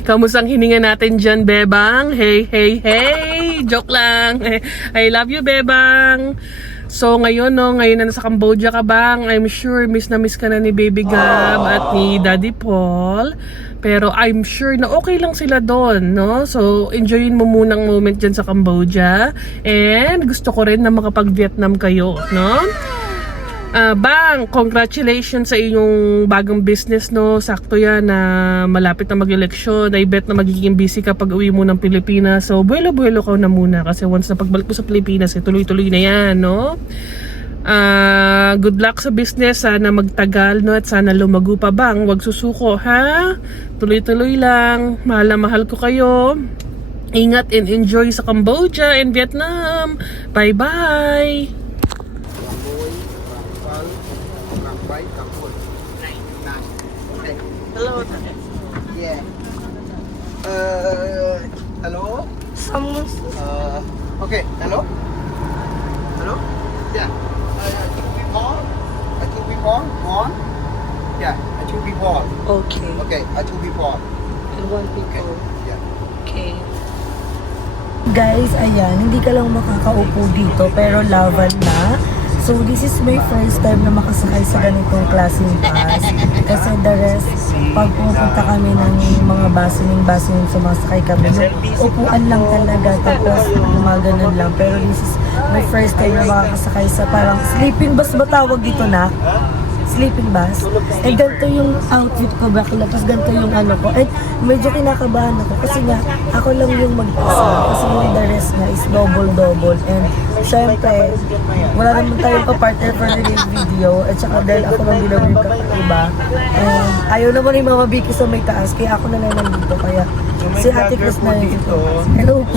Kamusta ang hininga natin dyan, Bebang? Hey, hey, hey! Joke lang. I love you, Bebang. So ngayon ngayon na nasa Cambodia ka, bang, I'm sure miss na miss ka na ni Baby Gab at ni Daddy Paul. Pero I'm sure na okay lang sila doon, no? So enjoyin mo munang moment dyan sa Cambodia. And gusto ko rin na makapag-Vietnam kayo, no? Bang, congratulations sa inyong bagong business, no? Sakto yan na malapit na mag-eleksyon. I bet na magiging busy ka pag uwi mo ng Pilipinas. So, buwelo-buwelo ka na muna kasi once na pagbalik mo sa Pilipinas, tuloy-tuloy na yan, no? Good luck sa business. Sana magtagal, no? At sana lumago pa, bang. Huwag susuko, ha? Tuloy-tuloy lang. Mahal na mahal ko kayo. Ingat and enjoy sa Cambodia and Vietnam. Bye-bye! Hello. Yeah. Hello? Someone. Okay. Hello? Hello? Yeah. Two people. Two people. One. Yeah. Two people. Okay. Okay. Two people. And one people. Yeah. Okay. Guys, ayan, hindi ka lang makakaupo dito pero laban na. So this is my first time na makasakay sa ganitong klaseng bus. Kasi the rest, pag pupunta kami ng mga basunin, sumasakay kami. Yung upuan lang talaga, tapos mga ganun lang. Pero this is my first time na makakasakay sa parang sleeping bus ba tawag dito na? Sleeping bus. And ganito yung outfit ko, bakla. Tapos ganito yung ano ko. And medyo kinakabahan ako kasi nga, ako lang yung mag-isa. Kasi yung the rest nga is double. And syempre, wala naman tayong pa-partner for the video. At saka dahil ako lang dinawin ka iba. And ayaw naman yung mga biki sa may taas. Kaya ako na lang nandito. Kaya si Ate Chris na rin dito. Hello po.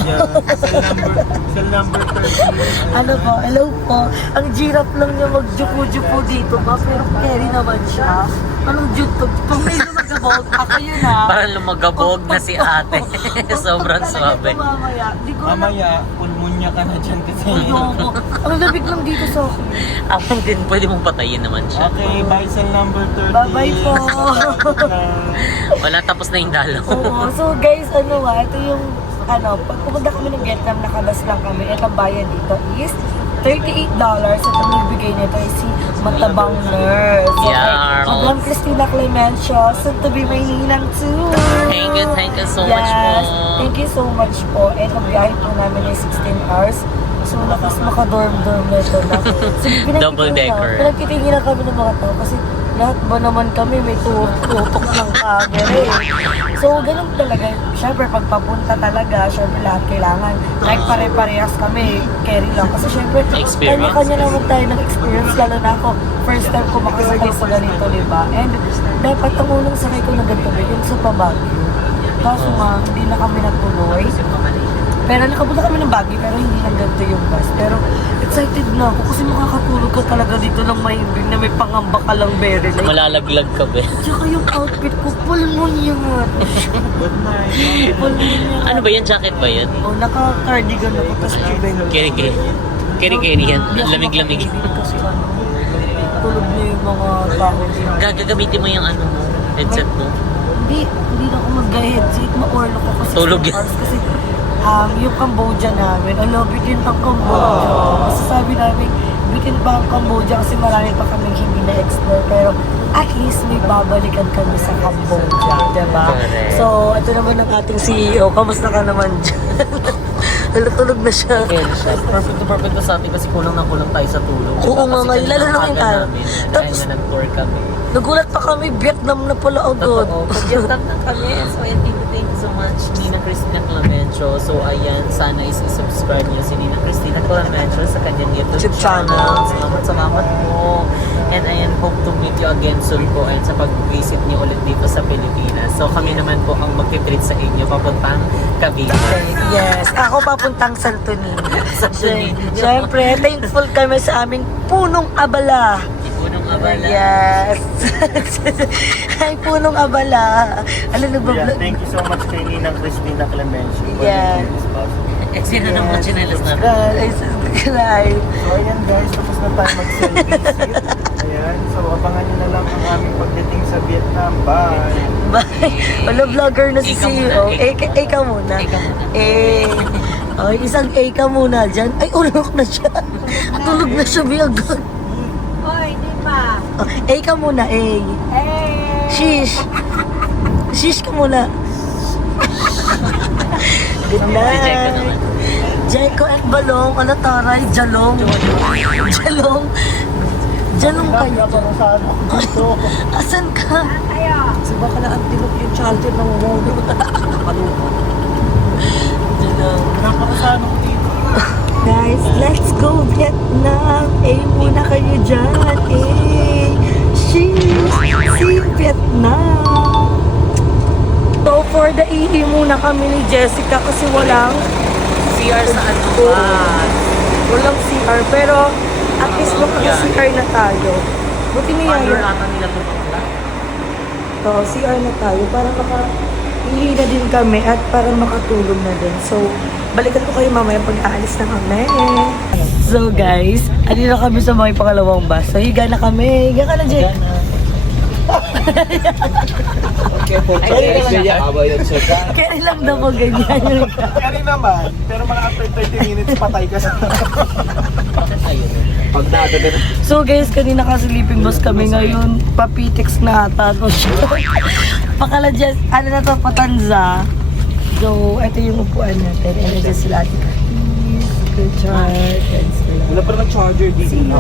Cell number 13. Ano po? Hello po. Ang giraffe lang niya magjupo-jupo dito ba? Pero carry naman siya. Anong juto? Pag may lumagabog, ako yun ha. Parang lumagabog na si ate. Sobrang swabe. Mamaya. Di ko alam. Mamaya, pulmonya ka na dyan kasi. Ayoko. Ang labig lang dito sa akin. Ako din, pwede mong patayin naman siya. Okay, bye cell number 13. Bye-bye po. Wala, tapos na yung dalaw. Oo. So guys, ito yung, pag pumunta kami ng Vietnam, nakabas lang kami. At ang bayan dito is $38. At ang nagbigay nito ay si Matabang Nurse. Yeah. Madam Cristina Clemencio, soon to be my ninang too. Thank you so much po. Thank you so much po. And ang biyahe po namin ay 16 hours. So, lakas maka-dorm-dorm na ito na. So, Double decker. Pinagtitingin kami ng mga tao kasi lahat ba naman kami may tutok ng camera eh. So, ganun talaga. Siyempre, pag papunta talaga, siyempre lahat kailangan. Like pare-parehas kami, carry lang. Kasi siyempre, Experience. kanya naman tayo ng experience. Lalo na ako, first time ko makasakay sa ganito, diba? And dapat ang unang sakay ko na ganito, yung sa Baguio. Kaso nga, hindi na kami natuloy. Pero nakapunta kami ng Baguio, pero hindi lang ganito yung bus. Pero excited na ako kasi makakatulog ka talaga dito ng mahimbing na may pangamba ka lang very like. Malalaglag ka ba? Tsaka yung outfit ko, pulmonya nga. Good night. Pulmonya. Ano ba yan? Jacket ba yan? O, naka-cardigan ako, tapos jubel. Keri-keri yan. Lamig-lamig. Kasi tulog na yung mga tao. Gagamitin mo yung ano mo, headset mo. Hindi na ako mag-headset, ma-orlo ko kasi Tulog 2 yan. hours kasi yung Cambodia namin, bitin ang Cambodia. Kasi sabi namin, bitin pa ang Cambodia kasi marami pa kami hindi na-explore. Pero at least may babalikan kami sa Cambodia, diba? Correct. So, ito naman ang ating CEO. Kamusta ka naman dyan? Tulog na siya. Okay, perfect to sa atin kasi kulang na kulang tayo sa tulog. Oo nga, Kasi lalo na yung tayo. Tapos, Tapos, na nag-tour kami. nagulat pa kami, Vietnam na pala agad. Totoo. Pag-Vietnam na kami. So, ayan, thank you so much, Nina Cristina Clemencio. So, ayan, sana is-subscribe niyo si Nina Cristina Clemencio sa kanyang YouTube channel. Salamat po. And ayan, hope to meet you again soon po. Ayan, sa pag-visit niyo ulit dito sa Pilipinas. So, kami naman po ang mag-treat sa inyo papuntang Cavite. Yes, ako papuntang Santo Niño. Santo Niño. Siyempre, thankful kami sa aming punong abala. Punong abala. Yes. Ay, punong abala. Alam na ba? Yeah, thank you so much kay Ninang Cristina Clemencio. Yeah. Eh, sino naman chinelas na? Ay, subscribe. So ayan guys, tapos na tayo mag-selfie. Ayan. yan. So, abangan nyo na lang ang aming pagdating sa Vietnam. Bye! Bye. Wala vlogger na si Ikaw muna, CEO. ikaw Eh ka muna. Ikaw muna. Okay, isang A ka muna dyan. Ay, ulok na siya. Tulog na siya, biyagod. Hoy, di ba? A ka muna, A. Shish. Shish ka muna. Good Si Jeko night. naman. Jeko and Balong. Ano taray? Jalong. Jalong. Jalong kayo. Asan ka? Tayo. So baka na antelope yung charger ng wall. Nakakalungkot. Jalong. Napakasano ko dito. Guys, let's go Vietnam. A muna kayo dyan. A. Sheesh. See Vietnam. So for the EE muna kami ni Jessica kasi walang CR sa ano ba? walang CR. Pero at least makaka-CR na tayo. Buti niya Paano yun. naman nila pupunta? So, CR na tayo para maka-ihi na din kami at para makatulog na din. So, balikan ko kayo mamaya pag aalis na kami. So guys, andito na kami sa mga pangalawang bus. So, higa na kami. Higa ka na, Jake. Kaya lang daw ko ganyan. Kaya naman, pero mga after 30 minutes patay ka sa... Bakit tayo? Pag nakagagan. So guys, kanina kasi sleeping bus kami ngayon. Papitex na ata to siya. Pakala just, ano na to, Patanza. So, ito yung upuan natin. And ito sila Ate Katis, good chart, and sila. Wala pa naman charger dito.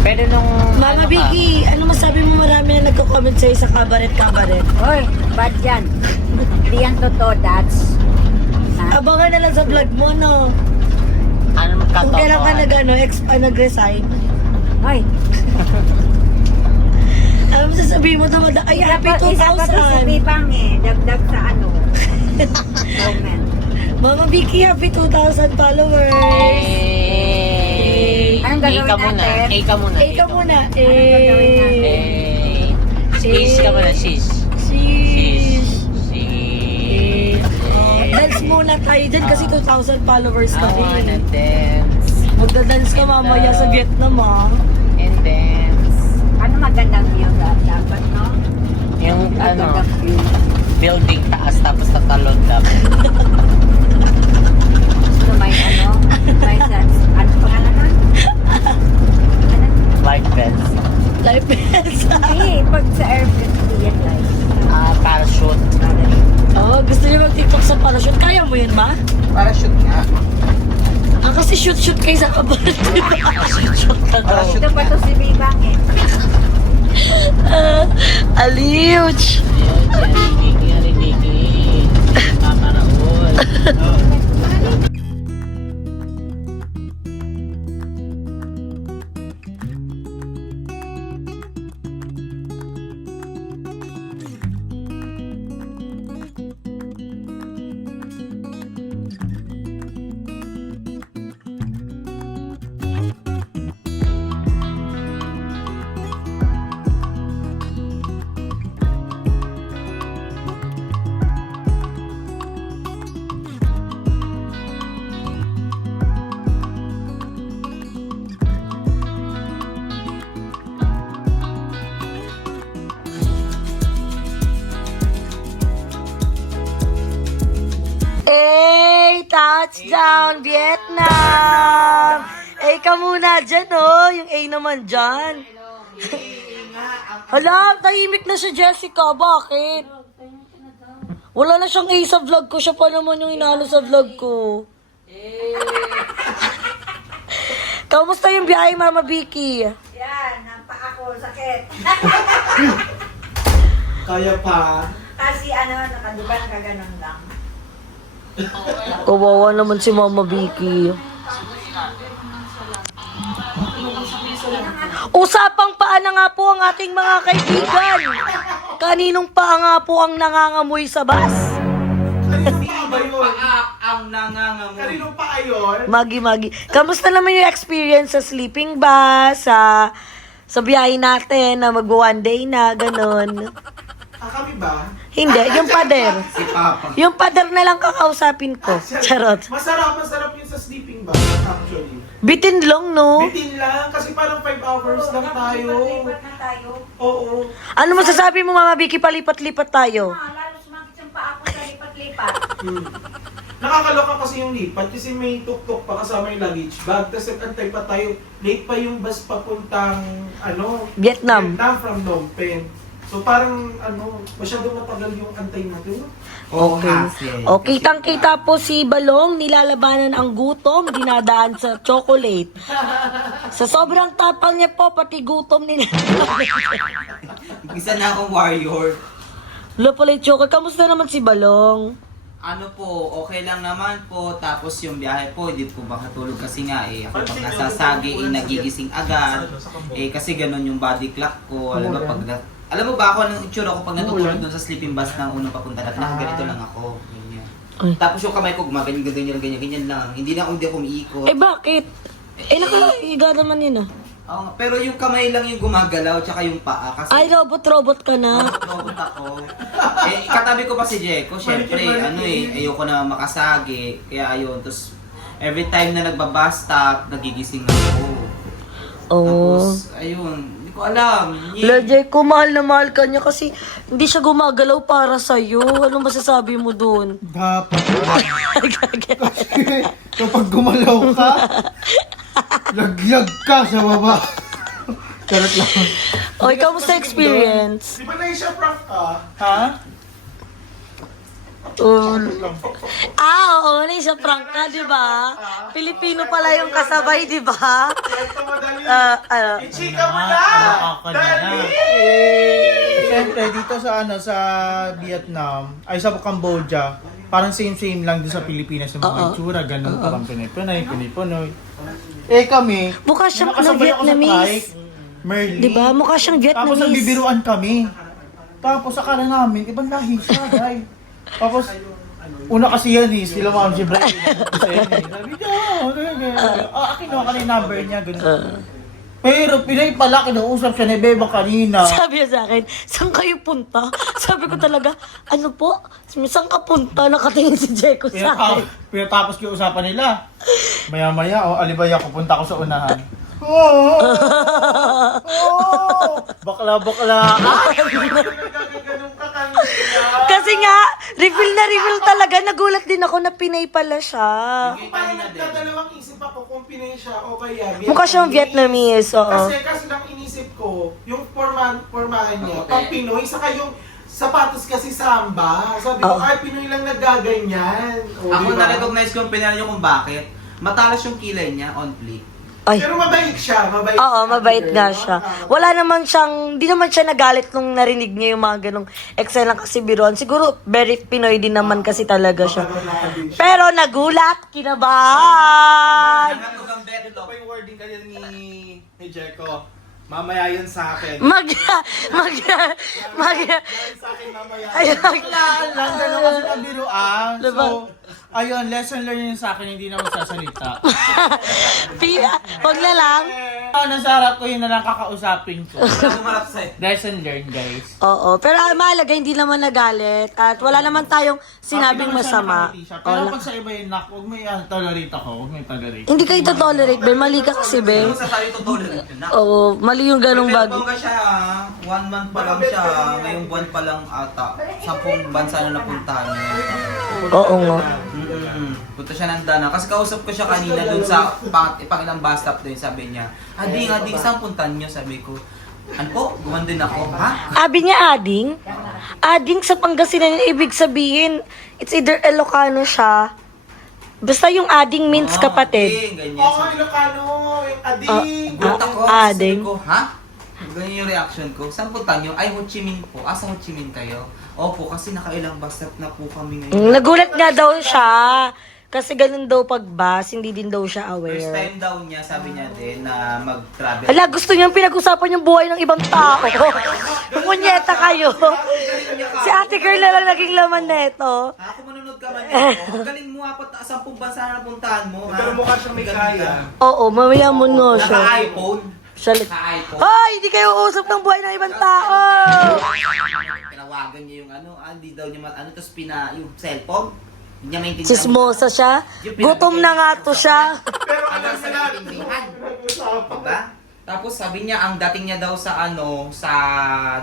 Pwede nung... Mama ano ka? Vicky, ano masabi mo marami na nagko-comment sa'yo sa kabaret-kabaret? Hoy, bad yan. Hindi yan totoo, Dats. Ha? Abangan na lang sa vlog mo, no? Ano Kung kailan ka magkataon? nag-resign. Hoy, Ano masasabihin mo naman? Ay, happy dapat si 2000! Bibang dagdag sa ano. Comment. Mama Vicky, happy 2,000 followers! Anong A gagawin ka muna. natin? A ka muna. Eh, ka muna. gagawin natin? Eh. Shish ka muna. Shish. Sheesh. Shish. Dance muna tayo dyan kasi 2,000 followers I ka wanna rin. dance. Magda-dance ka mamaya sa Vietnam, ah. And dance. Ano magandang view dapat, no? Yung ano, Magandang view. building taas tapos tatalon dapat. So may may sense. Ano pangalan nun? Life beds. Life best. Eh, pag sa airplane, hindi yan live. Parachute. Oh, gusto niyo mag-tiktok sa parachute? Kaya mo yun, ma? Parachute nga. Ah, kasi shoot-shoot kayo sa kabaret, di ba? Shoot ka daw. Ito pa to si Bibang Aliuch! Rinig. Paparaol. Hey! Touchdown, Vietnam! Eh, ka muna dyan, oh. Yung A naman dyan. Hala, tahimik na si Jessica. Bakit? Wala na siyang A sa vlog ko. Siya pa naman yung inalo sa vlog ko. Kamusta yung biyahe, Mama Vicky? Yan, ang paa ko, sakit. Kaya pa. Tapos si ano, di ba nakaganon lang? Kawawa naman si Mama Vicky. Usapang paa na nga po ang ating mga kaibigan. Kaninong paa nga po ang nangangamoy sa bus? Kanino pa yun? Ang nangangamoy. Kanino pa ayon? Magi. Kamusta naman yung experience sa sleeping bus, sa biyahe natin na mag-one day na, ganun? Kami ba? Hindi, yung pader. Si Papa. Yung pader na lang kakausapin ko. Charot. Masarap yun sa sleeping bus, actually. Bitin lang, no? Bitin lang, kasi parang 5 hours lang tayo. Lipat na tayo. Oo. Ano masasabi mo, Mama Vicky, palipat-lipat tayo? Lalo sumakit yung paa ko sa lipat-lipat. Nakakaloka kasi yung lipat kasi may tuk-tuk pa kasama yung luggage bag. Tapos nag-antay pa tayo. Late pa yung bus papuntang Vietnam. from Phnom Penh. So parang masyadong matagal yung antay natin. No? Okay, kitang-kita po si Balong, nilalabanan ang gutom, dinadaan sa chocolate. Sa sobrang tapang niya po, pati gutom nila. Isa na akong warrior. Wala pala yung chocolate. Kamusta naman si Balong? Ano po, okay lang naman po. Tapos yung biyahe po, hindi po makatulog kasi nga ako pag nasasagi, nagigising agad. Kasi ganun yung body clock ko. Alam mo ba ako anong itsura ko pag natutulog doon sa sleeping bus ng unang papunta natin? Nakaganito lang ako. Ganyan. Tapos yung kamay ko ganyan lang. Hindi na ako umiikot. Bakit? Nakaiga naman yun Pero yung kamay lang yung gumagalaw, tsaka yung paa. Kasi Ay, robot ka na. robot ako. Katabi ko pa si Jeko, syempre, ayoko na makasagi. Kaya ayun, tapos every time na nagbabus stop, nagigising ako. Tapos, ayun, hindi ko alam. Lajay ko, mahal na mahal ka niya kasi hindi siya gumagalaw para sa'yo. Anong masasabi mo dun? Dapat. Kapag gumalaw ka, laglag ka sa baba. Charot lang. Oy, kamusta experience? Di ba na siya prank ka? Ha? Oo, isa prank ka, di ba? Pilipino pala yung kasabay, di ba? Ito madali. Ano? Ichika mo na! Dali! Siyempre, dito sa Vietnam, ay sa Cambodia, parang same lang din sa Pilipinas yung mga itsura, ganun, parang Pinoy. Kami, Mukha siyang nakasabay ako sa Vietnamese. trike, Merly. Di ba? Mukha siyang Tapos Vietnamese. nagbibiruan kami. Tapos akala namin, ibang lahi siya, guy. Tapos, una kasi yan sila ma'am si Brian. Sabi niya, akin naman kanina number niya, ganun. Pero Pinay pala, kinausap siya ni Beba kanina. Sabi niya sa akin, saan kayo punta? Sabi ko talaga, ano po? Saan ka punta? Nakatingin si Jeko sa akin. Pero tapos kiusapan nila. Maya-maya, alibaya ko, punta ko sa unahan. Oh! Bakla. Ganun ka kanina. Kasi nga, reveal talaga. Nagulat din ako na Pinay pala siya. Parang nagdadalawang isip ako kung Pinay siya o kaya Mukha siyang Vietnamese, oo. Kasi lang inisip ko, yung formahan niya, pag Pinoy, saka yung sapatos kasi samba. Sabi ko, ay Pinoy lang nagaganyan. O, Ako diba? na-recognize ko yung pinala nyo kung bakit. Matalas yung kilay niya on fleek. Ay. Pero mabait siya, Oo, mabait nga siya. Wala naman siyang, di naman siya nagalit nung narinig niya yung mga ganong excel lang kasi biruan. Siguro, very Pinoy din naman kasi talaga siya. Pero nagulat, kinabahan. Nangatog ang beto. Ito pa yung wording kanina ni Jeko. Mamaya yun sa akin. Mag, Sa akin mamaya. ayun, Lang, ganun kasi kabiruan. Diba? So, ayun, lesson learned yun sa akin, hindi na magsasalita. wag na lang. Nasa harap ko yun na lang kakausapin ko. Sumarap sa'yo. Lesson learned, guys. Oo, pero mahalaga, hindi naman nagalit. At wala naman tayong sinabing Happy naman siya, masama. nakangiti siya. Pero pag sa iba yun, huwag mo i-tolerate ako. Huwag mo i-tolerate. Hindi kayo tolerate, be. Mali ka kasi, be. Ano sa tayo tutuloy? Oo, mali yung ganong Pero bag. bongga siya, 1 month pa lang siya, ngayong buwan pa lang ata. 10 bansa na napuntahan niya. Oo nga. Punta siya ng Dana. Kasi kausap ko siya kanina dun sa pangilang bus stop doon. Sabi niya, Ading, saan puntahan niyo? Sabi ko, ano po? Gumandun ako. Ha? Abi niya ading? Ading sa Pangasinan, ibig sabihin, it's either Ilocano siya. Basta yung ading means kapatid. Ading, ganyan. Oo, Ilocano, yung ading. Gulat ako. Ading. Sabi ko, ha? ganyan yung reaction ko. Saan punta nyo? Ay, Ho Chi Minh po. Sa Ho Chi Minh kayo? Opo, kasi nakailang bus stop na po kami ngayon. Nagulat nga daw siya. Kasi ganun daw pag bus, hindi din daw siya First aware. time daw niya, sabi niya din, na mag-travel. Hala, gusto niyang pinag-usapan yung buhay ng ibang tao. Punyeta kayo. Si ate girl na lang naging laman neto. Kung manunod ka man nito, galing mo apat 10 bansa na napuntahan mo. Pero mukha siyang may kaya. Oo, mamaya mo no siya. Naka-iPhone. Salit. Naka-iPhone. Hoy, hindi kayo usap ng buhay ng ibang tao. Pinawagan niya yung hindi daw niya tapos yung cellphone. Hindi niya maintindihan. Chismosa siya. Gutom na nga to siya. Pero alam Hanggang sa sa lahat. naintindihan. Diba? Tapos sabi niya, ang dating niya daw sa sa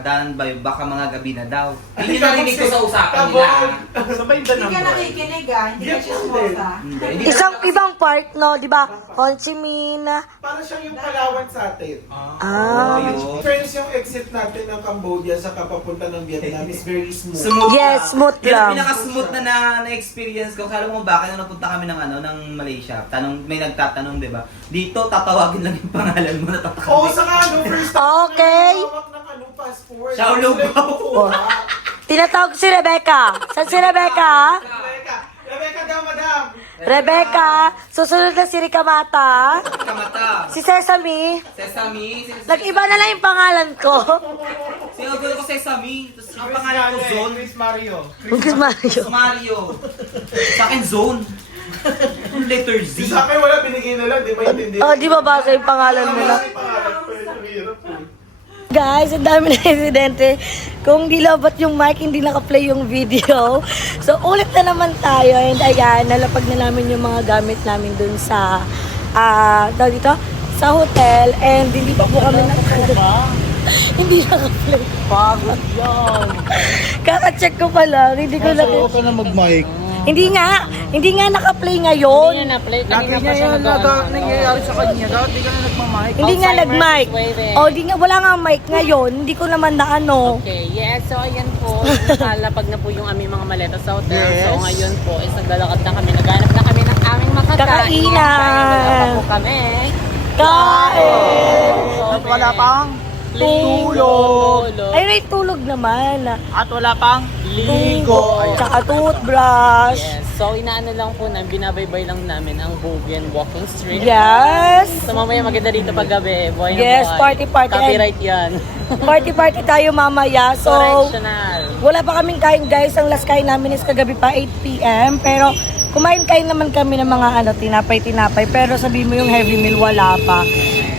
Danan Bay, baka mga gabi na daw. Hindi niya narinig ko sa usapan nila. Sabay ba naman? nakikinig hindi ka chismosa. Hindi Isang ibang part, no? Di ba? Ho Chi Minh. Para siyang yung Palawan sa atin. Ah. yun. Friends, yung exit natin ng Cambodia sa kapapunta ng Vietnam is very smooth. Smooth Yes, smooth Yun lang. ang pinaka-smooth na na-experience ko. Kala mo bakit nung napunta kami ng Malaysia. May nagtatanong, di ba? Dito, tatawagin lang yung pangalan mo na tatakot. Oo, saka first time Okay. hawak ng passport. Siya lugaw. Tinatawag ko si Rebecca. Saan si Rebecca? Rebecca daw, madam. Rebecca. Susunod na si Rikamata. Kamata. Si Sesame. Sesame. Nag-iba na lang yung pangalan ko. Sinagulo ko Sesame. Tapos ang pangalan ko Zone. Chris Mario. Lucas Mario. Mario. Sa akin Zone. Letter Z. Sa akin wala, binigay na lang, di ba intindi? Oh, di ba basa yung pangalan mo na? Guys, ang dami na insidente. Kung di labat yung mic, hindi naka-play yung video. So, ulit na naman tayo. And ayan, nalapag na namin yung mga gamit namin dun sa, tawag dito, sa hotel. And hindi pa po kami hindi naka-play. Pagod yan. Kaka-check ko pa lang. Hindi ko na... ka na mag-mic. Hindi nga naka-play ngayon. Lagi niya yan nangyayari sa kanya. Dati ka na nagmamic. Hindi nga nag-mic. O, wala nga mic ngayon. Hindi ko naman na ano. Okay, yes. So, ayan po. Nakalapag na po yung aming mga maleta sa hotel. Yes. So, ngayon po, naglalakad na kami. Naghanap na kami ng aming makakain. Kakainan. Kaya wala pa po kami. Kain! At wala pang Tulog. Ayun ay tulog naman. At wala pang ligo. Tsaka toothbrush. Yes. So, inaano lang po namin, binabaybay lang namin ang Bogan Walking Street. Yes. So, mamaya maganda dito pag gabi. Buhay na Yes, buhay. party. Copyright yan. Party tayo mamaya. So, Correctional. wala pa kaming kain guys. Ang last kain namin is kagabi pa 8 p.m. Pero kumain naman kami ng mga tinapay. Pero sabi mo yung heavy meal, wala pa.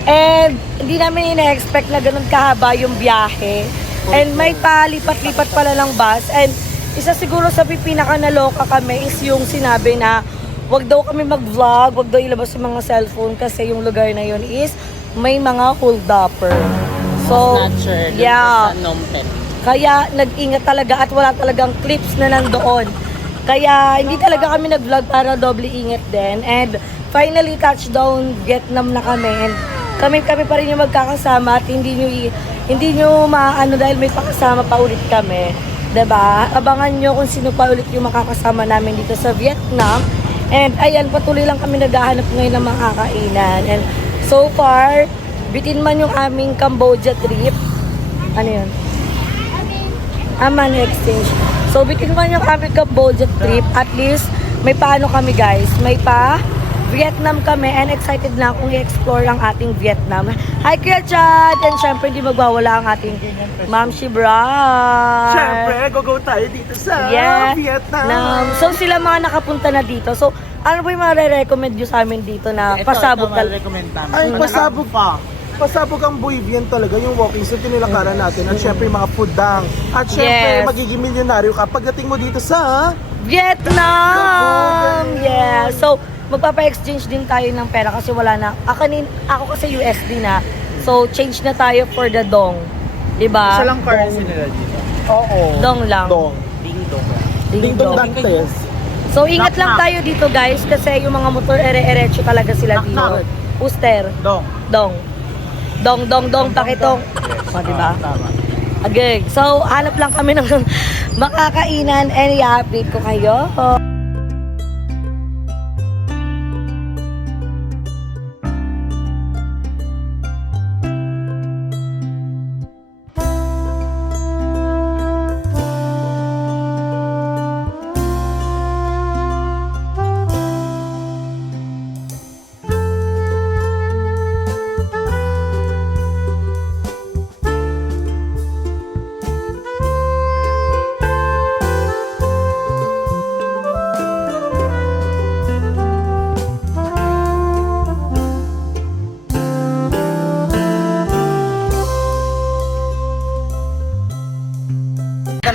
And hindi namin ina-expect na ganun kahaba yung biyahe. And may palipat-lipat pala ng bus. And isa siguro sa pinaka naloka kami is yung sinabi na wag daw kami mag-vlog, wag daw ilabas yung mga cellphone kasi yung lugar na yun is may mga hold-upper. So, Snatcher. dun yeah. Sa Nompet. Kaya nag-ingat talaga at wala talagang clips na nandoon. Kaya hindi talaga kami nag-vlog para doble ingat din. And finally touchdown Vietnam na kami. And kami pa rin yung magkakasama at hindi nyo maano dahil may pakasama pa ulit kami. 'Di ba? Abangan nyo kung sino pa ulit yung makakasama namin dito sa Vietnam. And ayan, patuloy lang kami naghahanap ngayon ng mga kakainan. And so far, bitin man yung aming Cambodia trip. Ano yun? Money exchange. So, bitin man yung aming Cambodia trip. At least, may paano kami guys. May pa Vietnam kami and excited na akong i-explore ang ating Vietnam. Hi Kuya Chad! And syempre, hindi magwawala ang ating Ma'am Shibra. Siyempre, go tayo dito sa Vietnam. So, sila mga nakapunta na dito. So, ano ba yung mga re-recommend nyo sa amin dito na pasabog talaga? Ay, pasabog pa. Pasabog ang Buivian talaga, yung walking street, tinilakaran natin. At syempre, mga food dang. At syempre, Yes. magiging milyonaryo ka pagdating mo dito sa... Vietnam! Yeah. So, magpapa-exchange din tayo ng pera kasi wala na. Ako kasi USD na. So, change na tayo for the dong. Diba? Isa lang currency nila dito. Oo. Dong lang. Dong. Ding dong Dantes. So, ingat lang tayo dito guys kasi yung mga motor ere-erecho talaga sila dito. Knock. Uster. Dong. Dong. Dong, pakitong. O, diba? Tama. Okay. So, hanap lang kami ng makakainan and i-update ko kayo.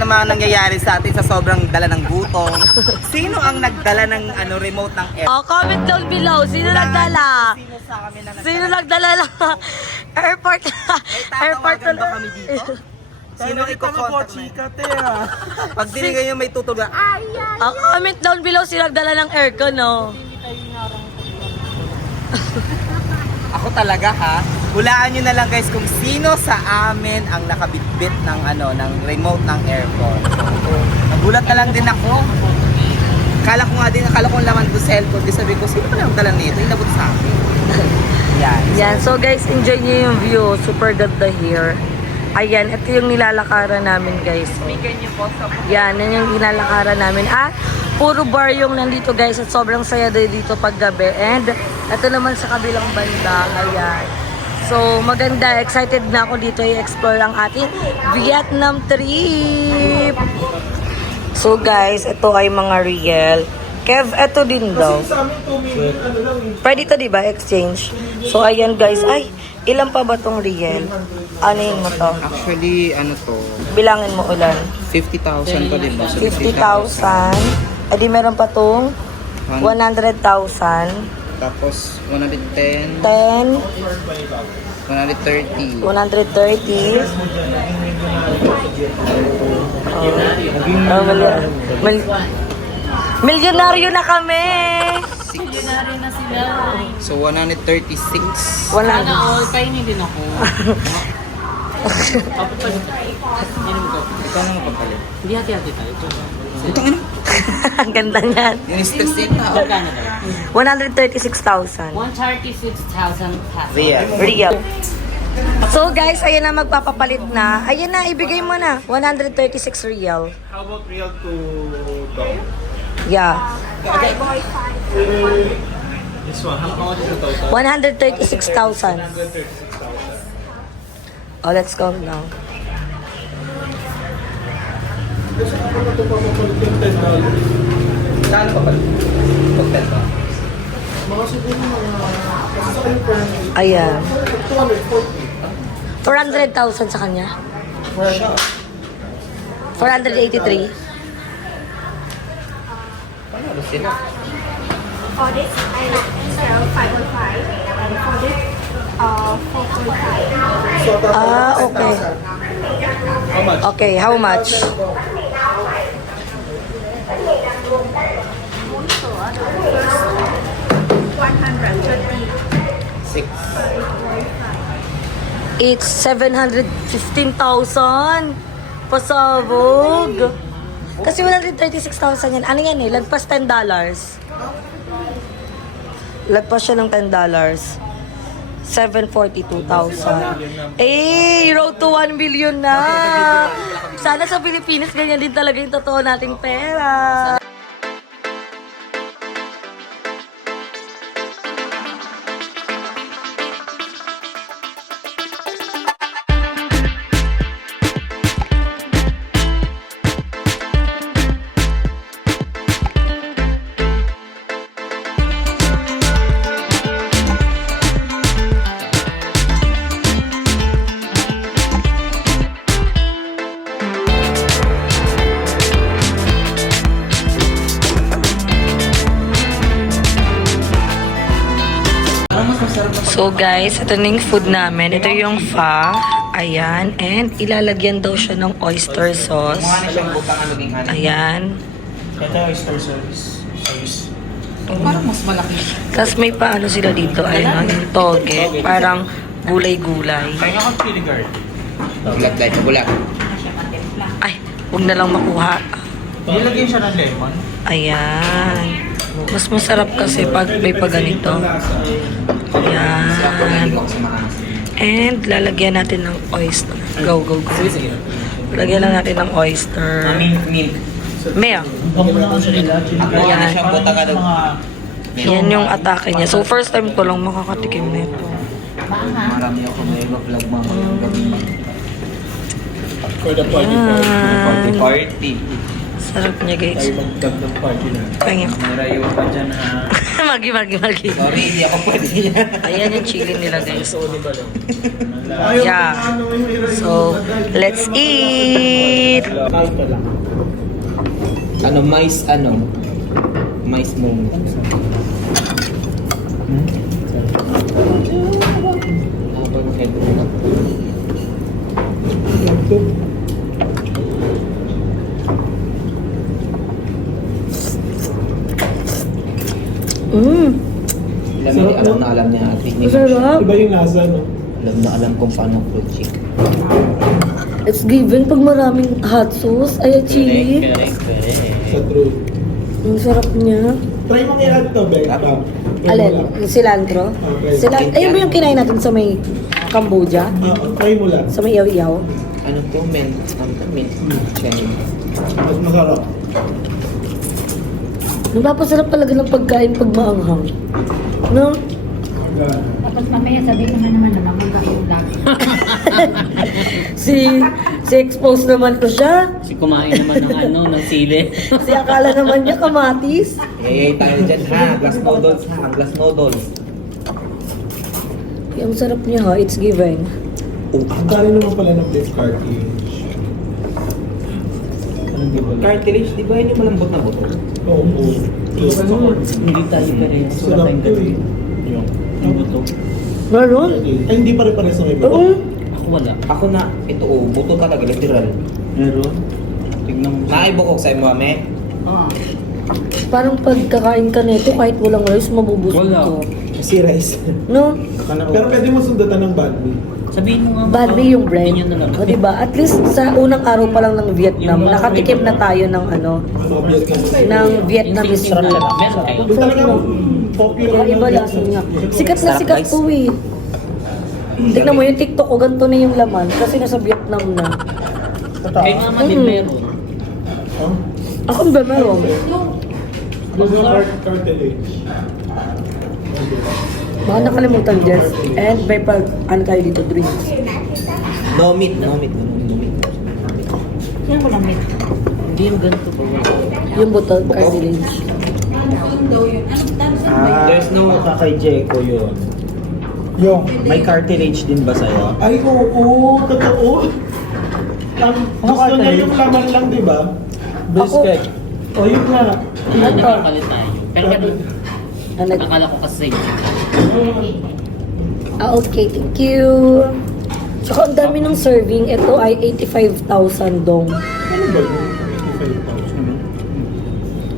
naman nangyayari sa atin sa sobrang dala ng gutom. Sino ang nagdala ng remote ng air? Oh, comment down below. Sino nagdala? Sino sa amin na Sino nagdala lang? Airport. Airport Tatawagan ba kami dito? Sino i-contact na? Pag tinigay nyo may tutugan, Oh, comment down below. Sino nagdala ng aircon, no? ako talaga ha. Hulaan nyo na lang guys kung sino sa amin ang nakabitbit ng ng remote ng aircon. So, nagulat na lang din ako. Akala ko laman ko cellphone. Di sabi ko, sino pa lang dala nito? Inabot sa akin. Yan. Yan. So guys, enjoy niyo yung view. Super ganda here. Ayan, ito yung nilalakaran namin guys. Yan, yan yung nilalakaran namin. Puro bar yung nandito guys at sobrang saya dito paggabi. And ito naman sa kabilang banda. Ayan. So maganda, excited na ako dito i-explore ang ating Vietnam trip. So guys, ito ay mga real. Kev, ito din daw. Sa amin 2 minutes, lang eh. Pwede to diba, exchange? So ayan guys, ay, ilan pa ba tong real? Anin mo to? Actually, to? Bilangin mo ulan. 50,000 pa diba? 50,000. Edi meron pa tong 100,000. Tapos 110, 10, 130. 130. Milyonaryo na kami! So 136. Wala. all, kainin din ako. Ikaw na magpapalit. Hindi hati-hati tayo. Ang ganda niyan. Yung stress dito. Magkano tayo? 136,000. 136,000 pesos. Real. So guys, ayan na magpapapalit na. Ayan na, ibigay mo na. 136 real. How about real to dog? Yeah. This one, how much is the total? 136,000. Oh, let's go now. Saan pa palit? Hotel ba? Ayan. 400,000 sa kanya. 483. Panalo sila. For this, I sell 505. And for this, 445. Okay. Okay, how much? It's 715,000. Pasabog. Kasi 136,000 yan. Ano yan eh? Lagpas $10. Lagpas siya ng $10. 742,000. Eh, road to 1 million na. Sana sa Pilipinas ganyan din talaga yung totoo nating pera. So guys, ito na yung food namin. Ito yung pho. Ayan. And ilalagyan daw siya ng oyster sauce. Mukha na siyang butang aluging ano. Ayan. Ito oyster service. Parang mas malaki. Tapos may paano sila dito. Ayan, yung toge. Parang gulay-gulay. Kaya nga kang pinigard. Bulat dahil sa bulat. Ay, huwag na lang makuha. Nilagyan siya ng lemon. Ayan. Mas masarap kasi pag may paganito. Ayan. And lalagyan natin ng oyster. Go, go, go. Lagyan lang natin ng oyster. Milk. Maya. Bango na kasi nila. Mukha na siyang butang aluging. Yan yung atake niya. So first time ko lang makakatikim nito. Marami ako may vlog mga gabi. For the party. Ayan. Sarap niya guys. Magdag ng party na. Kaya Mura yung pa dyan ha. Magi. Sorry, hindi ako pwede yan. Ayan yung chili nila, guys. Ayaw Yeah. ko na ano, may hirap So, yung- let's eat! Kahit pa lang. Mais mo. Alam niya ate. Masarap. Iba yung lasa, no? Alam kung paano fruit chick. It's given pag maraming hot sauce. Ay, chili. Sa truth. Ang sarap niya. Try mo i-add to, Beck. Alin? Yung cilantro? Okay. Ayun ba yung kinain natin sa may Cambodia? Try mo lang. Sa may iyaw-iyaw? Ano to? Mint. Channel. Mas masarap. Napapasarap talaga ng pagkain pag maanghang. No? Tapos mamaya sabihin naman na magkakaulap. Si expose naman ko siya. Si kumain naman ng ng sili. Si akala naman niya kamatis. Tayo dyan ha. Glass noodles. Ang sarap niya ha, it's given. Ang dami naman pala ng beef cartilage. Cartilage, di ba yun yung malambot na buto? Oo. Hindi tayo pareho. Sarap to eh. Yung buto. Meron? Ay, hindi pare-pare sa may Oo. Ako wala. Ako na, ito buto talaga, literal. Meron? Tignan mo. Naibukok sa mo, ame? Parang pagkakain ka nito, kahit walang rice, mabubusog Wala. ko. Si rice. No? Pero pwede mo sundatan ng banh mi. Sabihin mo nga. Bad me yung bread. Yun na lang. O diba? At least sa unang araw pa lang ng Vietnam, nakatikim na tayo ng ng Vietnamese Instinct food. talaga. Meron kayo. Yung talagang popular Iba lasa niya. Sikat na sikat to eh. Tignan mo yung TikTok ko, ganito na yung laman kasi nasa Vietnam na. Kay mama din meron. Ako ba meron? Cartilage. Baka nakalimutan, Jess. And may pag, ano tayo dito, drinks. No meat. Yan ko lang meat. Hindi yung ganito pa. Yung bottle, cartilage. There's no kay Jeko yun. Yung. May cartilage din ba sa'yo? Ay, oo. Totoo. Ang gusto niya yung laman lang, di ba? Brisket. O, yun nga. Nakakalit tayo. Pero ganun. Ano? Akala ko kasi Okay, thank you. Tsaka ang dami ng serving. Ito ay 85,000 dong. Ano ba yun?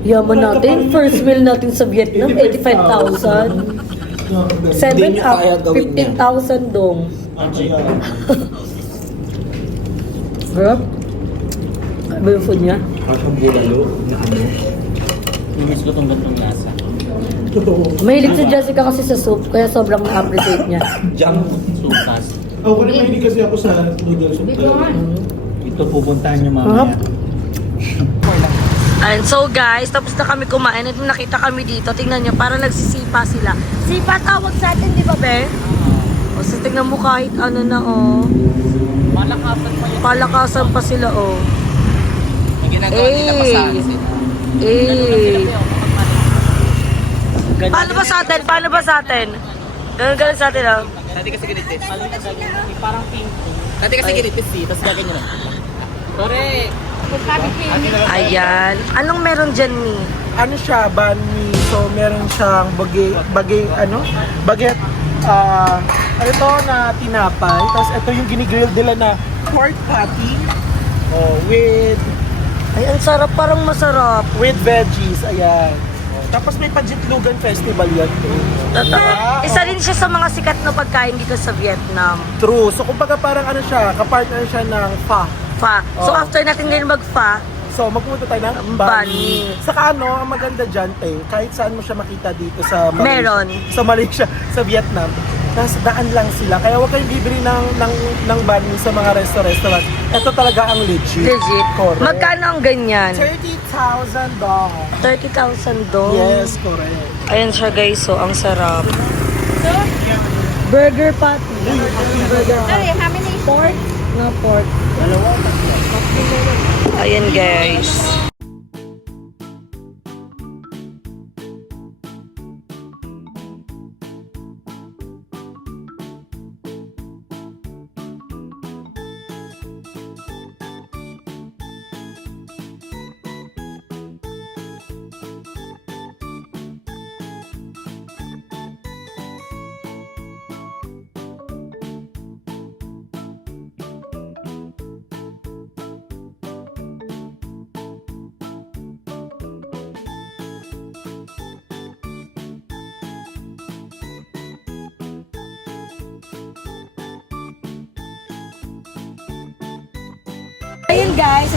Yaman natin. First meal natin sa Vietnam, 85,000. 7 niyo up, kaya gawin yan. 15,000 dong. Ayan. Sarap. Ano ba yung food niya? Parang bulalo na ano. Miss ko tong gantong lasa. Totoo. Mahilig si Jessica kasi sa soup, kaya sobrang na-appreciate niya. Jam. Supas. Ako rin mahilig kasi ako sa noodles soup talaga. Ito pupuntahan nyo Sarap. mamaya. And so guys, tapos na kami kumain at nakita kami dito. Tingnan nyo, parang nagsisipa sila. Sipa tawag sa atin, di ba, be? O, so tingnan mo kahit ano na, oh. Malakasan pa yun. Palakasan pa sila, oh. Ang ginagawa nila pasahan sila. Paano ba sa atin? Paano ba sa atin? Ganun sa atin, oh. Dati kasi ginitis. Parang pink. Dati kasi ginitis eh. Tapos gaganyan lang. Correct. Ayan. Anong meron dyan, ni? Ano siya, banh mi. So, meron siyang baget, ano to na tinapay. Tapos ito yung ginigrill nila na pork patty. Oh, with Ay, ang sarap. Parang masarap. veggies, ayan. Tapos may Pajitlugan Festival yan. Totoo. Isa rin siya sa mga sikat na pagkain dito sa Vietnam. True. So, kumbaga parang ano siya, kapartner siya ng pho. Fa. So, Oo. after natin din mag-fa, So, magpunta tayo ng Banh banh mi. mi. Saka ano, ang maganda dyan, kahit saan mo siya makita dito sa Malaysia. Meron. Sa Malaysia, sa Vietnam. Nasa daan lang sila. Kaya huwag kayong bibili ng banh mi sa mga restaurant. Ito talaga ang legit. legit. Correct. Magkano ang ganyan? 30,000 dong. 30,000 dong. Yes, correct. Ayan siya guys, so ang sarap. Burger patty. Burger patty. Sorry, how many? Pork? Nga pork. Ayan guys.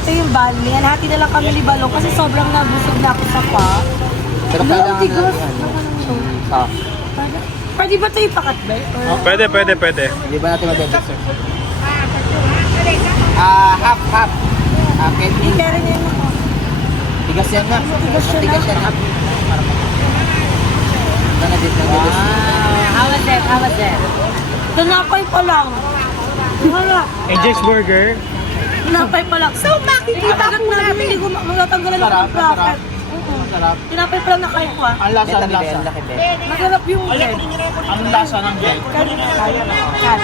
Ito yung bali. Hati na lang kami ni Balong kasi sobrang nabusog na ako sa pa. Pero Ang kailangan tigas. natin Ah, Pwede ba ito ipakat ba? Pwede, pwede, pwede. hindi ba natin mabenta, sir? Half. Hindi Candy. kaya rin yan ako. Tigas yan na. Tigas yan Tigas na. yan na. How was it? How was it? Tinapay pa lang. Wala. AJ's Burger. Tinapay pa lang. So, makikita ko namin hindi ko matatanggalan ako ng profit. Sarap. Tinapay pa lang na kayo ko ah. Ang lasa, ang lasa. Laki, be. Masarap yung bread. Ang lasa ng bread. Kanina kaya na. Kat.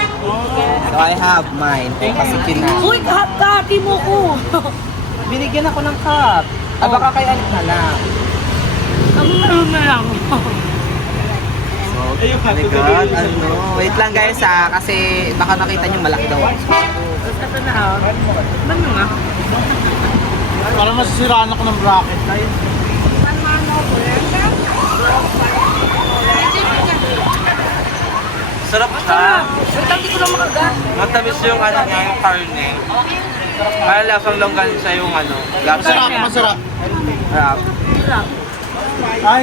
So I have mine. Kasi kina. Uy, kahati mo ko. Binigyan ako ng cup. Baka kay Alit na lang. Ang meron na lang. Ayun, Oh my God, ano? Wait lang guys kasi baka nakita nyo malaki daw. Ito na ah. Ano nga? Parang masisiraan ako ng bracket. Sarap siya. Wait, hindi ko lang makagat. Matamis yung ano niya, yung karne. Kaya lasang longganisa yung ano. Masarap, masarap. Sarap. Ay,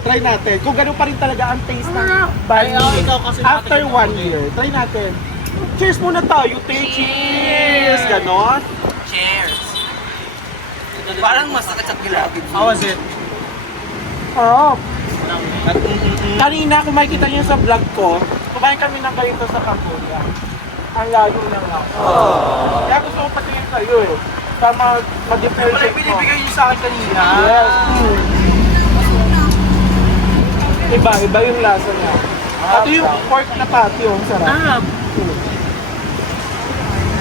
try natin. Kung ganun pa rin talaga ang taste ng banh mi. After 1 year, try natin. Cheers muna tayo, te. Cheers! Ganon. Cheers! Parang masakit sa kilabid. How was it? Oh. Kanina, kung makikita niyo sa vlog ko, kumain kami ng ganito sa Cambodia. Ang layo lang ako. Kaya gusto ko patingin sa'yo eh. Para ma-differentiate ko. Binibigay niyo sa akin kanina. Yes. Iba yung lasa niya. Ito yung pork na patty, oh, sarap.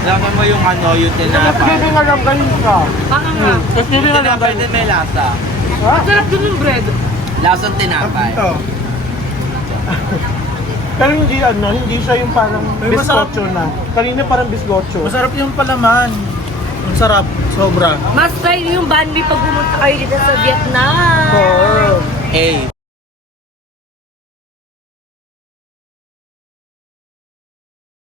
Laman mo yung ano, yung Tapos tinapay. hindi nga lang ganun ka. Baka nga. Tapos hindi nga lang Tinapay ganun. din may lasa. Ha? Masarap din yung bread. Lasang tinapay. Ito. Pero hindi siya yung parang biscocho na. Kanina parang biscocho. Masarap yung palaman. Ang sarap. Sobra. Mas try yung banh mi pag pumunta kayo dito sa Vietnam. Oh. A.